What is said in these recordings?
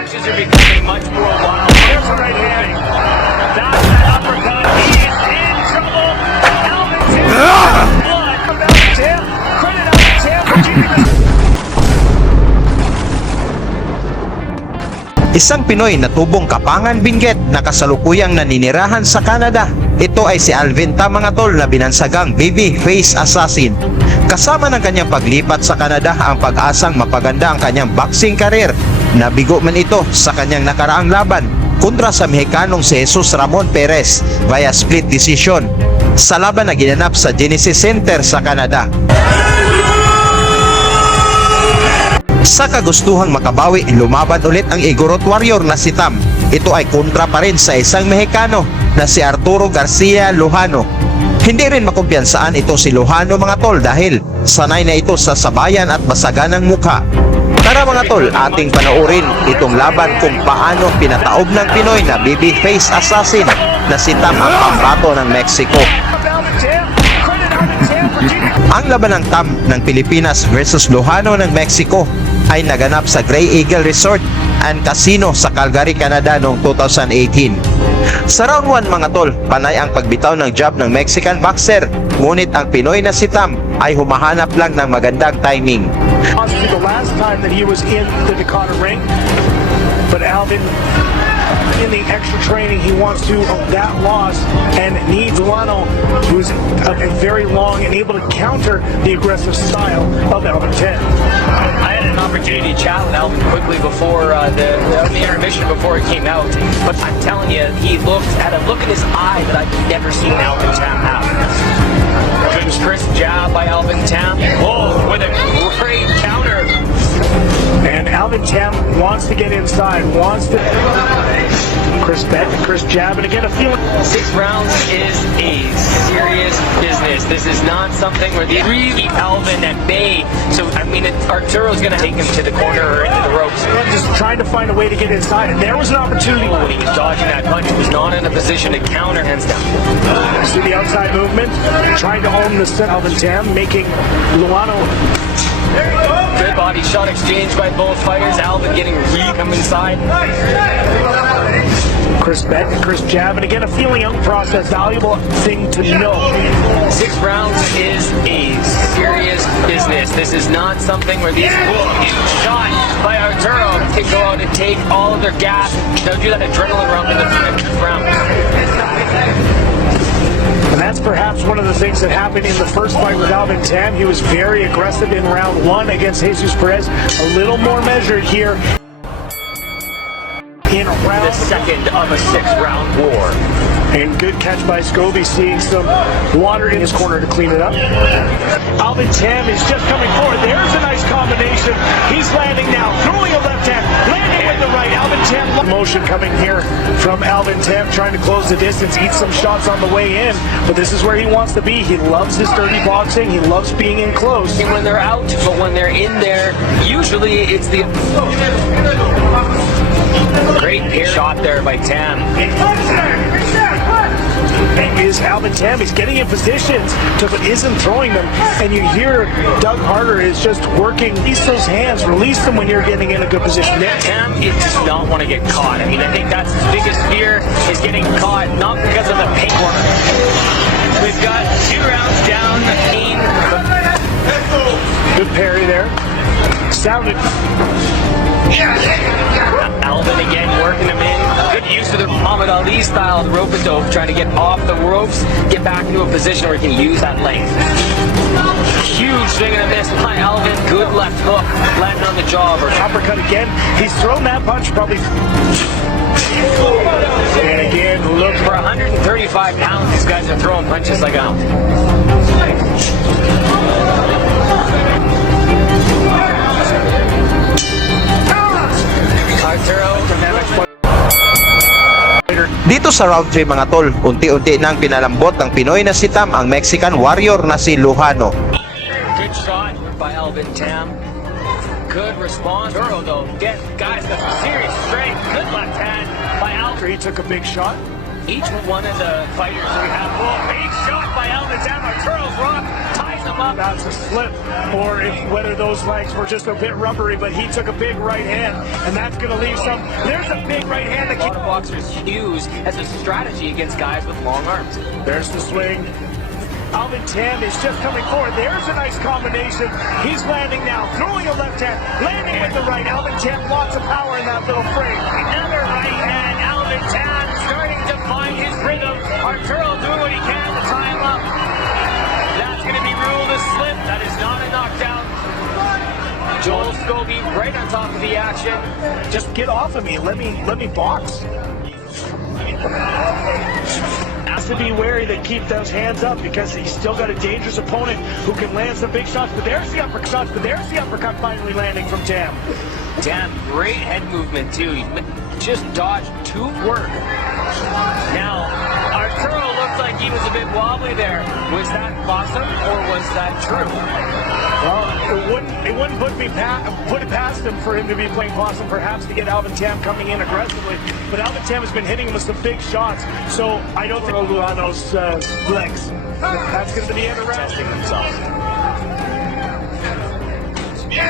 punches are becoming much more wild. There's a right hand. That's that uppercut. He is in trouble. Alvin Tam. Blood from Alvin Tam. Credit Alvin Tam for keeping this. Isang Pinoy na tubong Kapangan Benguet na kasalukuyang naninirahan sa Canada. Ito ay si Alvin Tam mga tol na binansagang baby face assassin. Kasama ng kanyang paglipat sa Canada ang pag-asang mapaganda ang kanyang boxing career. Nabigo man ito sa kanyang nakaraang laban kontra sa Mexicanong si Jesus Ramon Perez via split decision sa laban na ginanap sa Genesis Center sa Canada. Sa kagustuhang makabawi, lumaban ulit ang Igorot warrior na si Tam. Ito ay kontra pa rin sa isang Mexicano na si Arturo Garcia Lujano. Hindi rin makumpiyansaan ito si Lujano mga tol dahil sanay na ito sa sabayan at masaganang mukha. Tara mga tol, ating panoorin itong laban kung paano pinataob ng Pinoy na baby face assassin na si Tam ang pambato ng Mexico. Ang laban ng Tam ng Pilipinas versus Lujano ng Mexico ay naganap sa Grey Eagle Resort and Casino sa Calgary, Canada noong 2018. Sa round 1 mga tol, panay ang pagbitaw ng jab ng Mexican boxer, ngunit ang Pinoy na si Tam ay humahanap lang ng magandang timing. The last time that he was in the Dakota ring, but Alvin in the extra training, he wants to that loss and needs Lujano, who's very long and able to counter the aggressive style of Alvin Tam. I had an opportunity to chat with Alvin quickly before the intermission before it came out, but I'm telling you, he had a look in his eye that I've never seen Alvin Tam have. Good crisp jab by Alvin Tam. Whoa, with a great counter. And Alvin Tam wants to get inside, wants to. Chris bet, Chris jab, and again a feeling. 6 rounds is a serious business. This is not something where they keep Alvin at bay. So I mean, Arturo's going to take him to the corner or into the ropes. Just trying to find a way to get inside, and there was an opportunity when he was dodging that punch. He was not in a position to counter hands down. See the outside movement, trying to own the set. Alvin Tam making Lujano. Good body shot exchange by both fighters. Alvin getting come inside. Chris bet, Chris jab, and again a feeling out process, valuable thing to know. 6 rounds is a serious business. This is not something where these shot by Arturo can go out and take all of their gas. They'll do that adrenaline rump in the 5th round. And that's perhaps one of the things that happened in the first fight with Alvin Tam. He was very aggressive in round 1 against Jesus Perez. A little more measured here in round the second of a 6-round war. And good catch by Scobie, seeing some water in his corner to clean it up. Alvin Tam is just coming forward. There's a nice combination. He's landing now, throwing a left hand, landing with the right. Alvin Tam, motion coming here from Alvin Tam, trying to close the distance, eat some shots on the way in. But this is where he wants to be. He loves his dirty boxing. He loves being in close. When they're out, but when they're in there, usually it's the great shot there by Tam. Is Alvin Tam, he's getting in positions but isn't throwing them, and you hear Doug Harder is just working. Release those hands, release them when you're getting in a good position. Tam does not want to get caught. I mean, I think that's his biggest fear, is getting caught, not because of the paint corner. We've got 2 rounds down. Good parry there. Sounded. Alvin again working him in. Good use of the Muhammad Ali style rope-a-dope, trying to get off the ropes, get back into a position where he can use that length. Huge swing and a miss by Alvin. Good left hook, landing on the jaw. Uppercut again. He's thrown that punch probably. And again, look. For 135 pounds, these guys are throwing punches like a... Dito sa round 3 mga tol, unti-unti nang pinalambot ng Pinoy na si Tam ang Mexican warrior na si Lujano. Good shot by Alvin Tam. Good response. Arturo though, guys got some serious strength. Good left hand by Alvin. He took a big shot. Each one of the fighters we have. Big shot by Alvin Tam. Arturo's rock ties That's a slip, or if whether those legs were just a bit rubbery, but he took a big right hand, and that's going to leave some. There's a big right hand that A lot of boxers use as a strategy against guys with long arms. There's the swing. Alvin Tam is just coming forward. There's a nice combination. He's landing now, throwing a left hand, landing with the right. Alvin Tam, lots of power in that little frame. Another right hand. Alvin Tam starting to find his rhythm. Arturo doing what he can to tie him up. That's going to be ruled a slip. That is not a knockdown. Joel Scobie right on top of the action. Just get off of me. Let me box. Has to be wary to keep those hands up because he's still got a dangerous opponent who can land some big shots. But there's the uppercut finally landing from Tam. Tam, great head movement too. He just dodged two work. Now, Arturo looked like he was a bit wobbly there. Was that awesome or was that true? Well, it wouldn't put it past him for him to be playing possum, perhaps to get Alvin Tam coming in aggressively. But Alvin Tam has been hitting him with some big shots, so I don't think Luano's legs. That's going to be interesting themselves.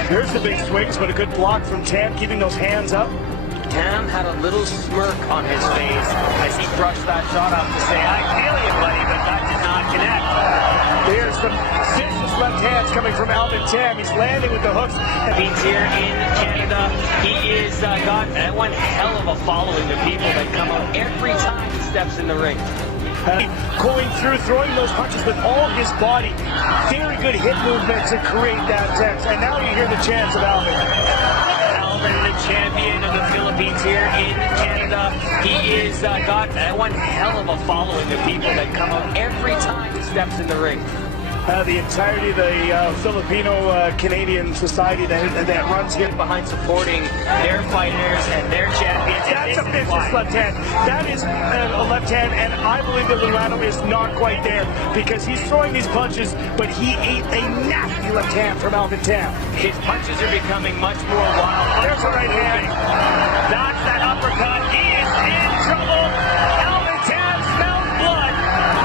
Here's the big swings, but a good block from Tam, keeping those hands up. Tam had a little smirk on his face as he brushed that shot off to say, I feel you, buddy, but that did not connect. There's some vicious left hands coming from Alvin Tam. He's landing with the hooks. He's here in Canada. He is got one hell of a following of people that come out every time he steps in the ring. Going through, throwing those punches with all his body. Very good hit movement to create that tense. And now you hear the chants of Alvin. Alvin, the champion of the Philippines here in Canada. He is got one hell of a following of people that come out every time he steps in the ring. The entirety of the Filipino-Canadian society that runs here Behind supporting their fighters and their champions. That's a vicious left hand. That is a left hand, and I believe that Luano is not quite there because he's throwing these punches, but he ate a nasty left hand from Alvin Tam. His punches are becoming much more wild. There's a right hand. That's that uppercut. He is in trouble. Alvin Tam smells blood.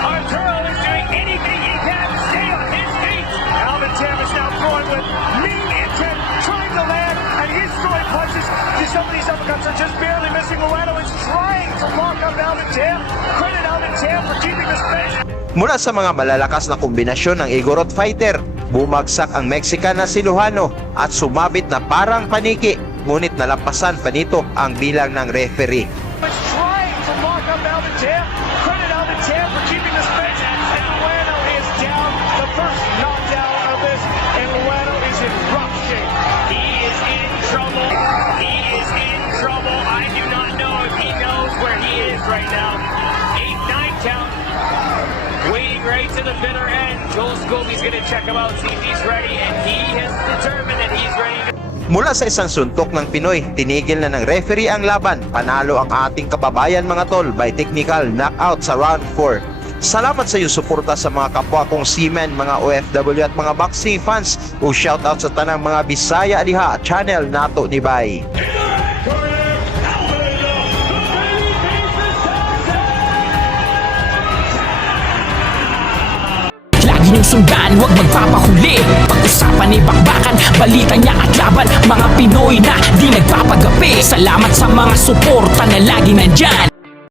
Arturo is doing anything he can to stay on his feet. Alvin Tam is now throwing with mean intent, trying to land, and he's throwing punches. Some of these uppercuts are just barely missing. Luano is trying to lock up Alvin Tam. Credit Alvin Tam for keeping the space. Mula sa mga malalakas na kombinasyon ng Igorot fighter, bumagsak ang Mexican na si Lujano at sumabit na parang paniki, ngunit nalampasan pa nito ang bilang ng referee. Trying to lock up Alvin Tam. Credit Alvin Tam for keeping the space. And Luano is down. The first knockdown of this, and Luano is in rough shape. He is in trouble. He is in trouble. I do not know if he knows where he is right now. 8-9 count. Waiting right to the bitter end. Joel Scobie's going to check him out, see if he's ready, and he has determined that he's ready to... Mula sa isang suntok ng Pinoy, tinigil na ng referee ang laban. Panalo ang ating kababayan mga tol by technical knockout sa round 4. Salamat sa iyong suporta sa mga kapwa kong seamen, mga OFW at mga boxing fans. O shoutout sa tanang mga Bisaya diha channel nato ni Bay. Lagi niyong sundan, huwag magpapahuli. Pag-usapan ay bakbakan, balita niya at laban. Mga Pinoy na di nagpapagapi. Salamat sa mga suporta na lagi nandyan.